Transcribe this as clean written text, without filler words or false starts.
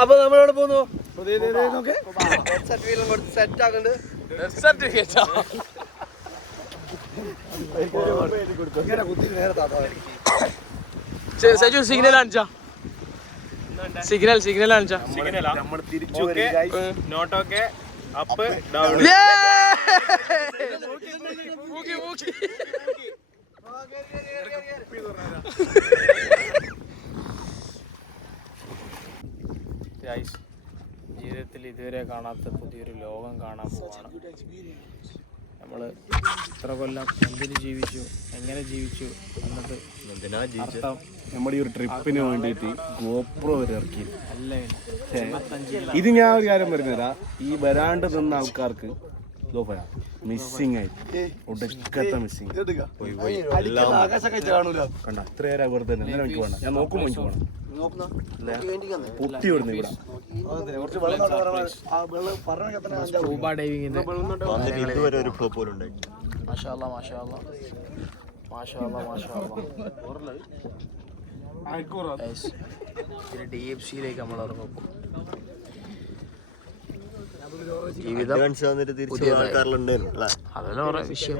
അപ്പൊ നമ്മളോട് പോന്നു സെറ്റ് ആക്കണ്ട് സജു സിഗ്നൽ കാണിച്ചാ സിഗ്നൽ കാണിച്ചാ നമ്മൾ തിരിച്ചു നോട്ടൊക്കെ അപ്പ് ഡൗൺ ജീവിതത്തിൽ ഇതുവരെ കാണാത്ത പുതിയൊരു ലോകം കാണാൻ പോവാണ്. നമ്മൾ ഇത്ര കൊല്ലം എന്തിനു ജീവിച്ചു, എങ്ങനെ ജീവിച്ചു എന്നത് അർത്ഥം നമ്മുടെ ഈ ഒരു ട്രിപ്പിന് വേണ്ടിയിട്ട് ഗോപ്രോ വരെ ഇറക്കി. അല്ല ഇത് ഞാൻ ഒരു കാര്യം പറഞ്ഞുതരാ, ഈ വരാണ്ട് നിന്ന ആൾക്കാർക്ക് മിസ്സിങ് ആയി ഒടുക്കത്തെ മിസ്സിങ് കണ്ട അത്രയേറെ വെറുതെ എനിക്ക് വേണം. ഞാൻ നോക്കുമ്പോൾ എനിക്ക് വേണം പൊട്ടി വിടുന്നു ഇവിടെ. സ്കൂബ ഡൈവിംഗിന്റെ ഇതുവരെ ഒരു ഫ്ലോപ്പ് പോലും ഉണ്ടായി. DFC-യിലേക്ക് നമ്മൾ ഇറങ്ങും. ജീവിതം തിരിച്ചു ആൾക്കാരിലുണ്ടായിരുന്നു. അതെല്ലാം വിഷയം